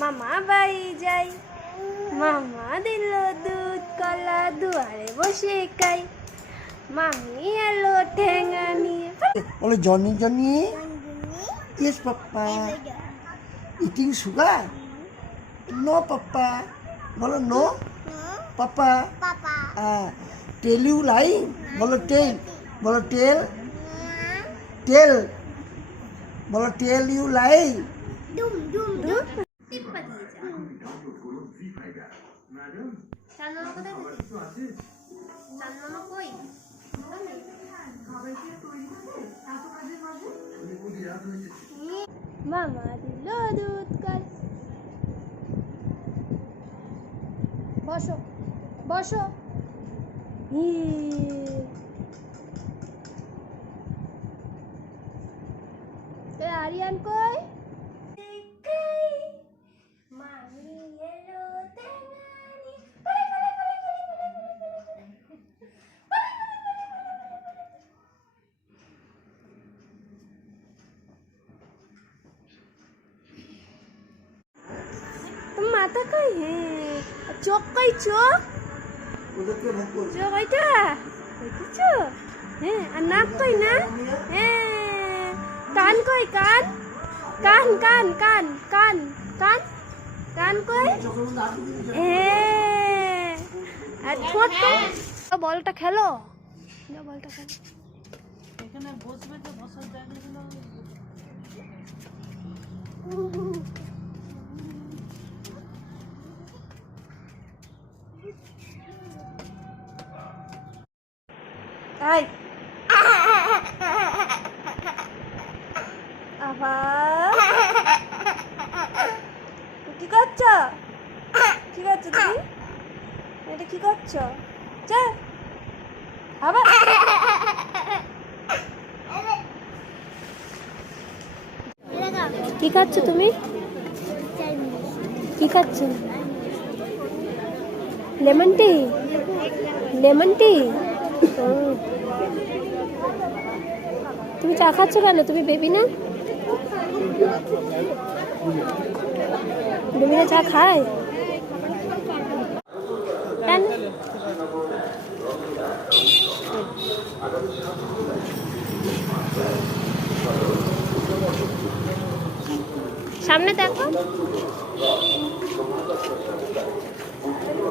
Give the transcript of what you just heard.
মামা বাড়ি যাই, মামা দিল দুধ কলা দুয়ারে বসে খাই, মামি এলো ঠেঙা নিয়ে। বলো Johnny Johnny. Yes, Papa. Eating sugar? No, Papa. Bolo no? Papa. Tell you lying? Bolo tell. Bolo tell. Tell. Bolo tell you lying? Dum. টিপ্পা দিয়ে যা। চার মামা কোথায় থাকে? চার মামা কই? মামা দিল দুধ কল। বসো আরিয়ান কই? মামি এলো তেঙ্গানি। মাথা কই? হ্যাঁ, চোখ কই? চোখ ওইটা চোখ। হ্যাঁ, আর নাক কই? না, হ্যাঁ, কান কই? কান কই? হ্যাঁ, আর ঠোঁট বলটা খেলো। এখানে বসবে তো বসার জায়গাগুলো তাই আবার কি করছো তুমি? এটা কি করছো? আবার কি খাচ্ছ তুমি? কি খাচ্ছ? Lemon tea. তুমি চা খাচ্ছ কেন? তুমি বেবি না? বেবিরা চা খায়? সামনে দেখো।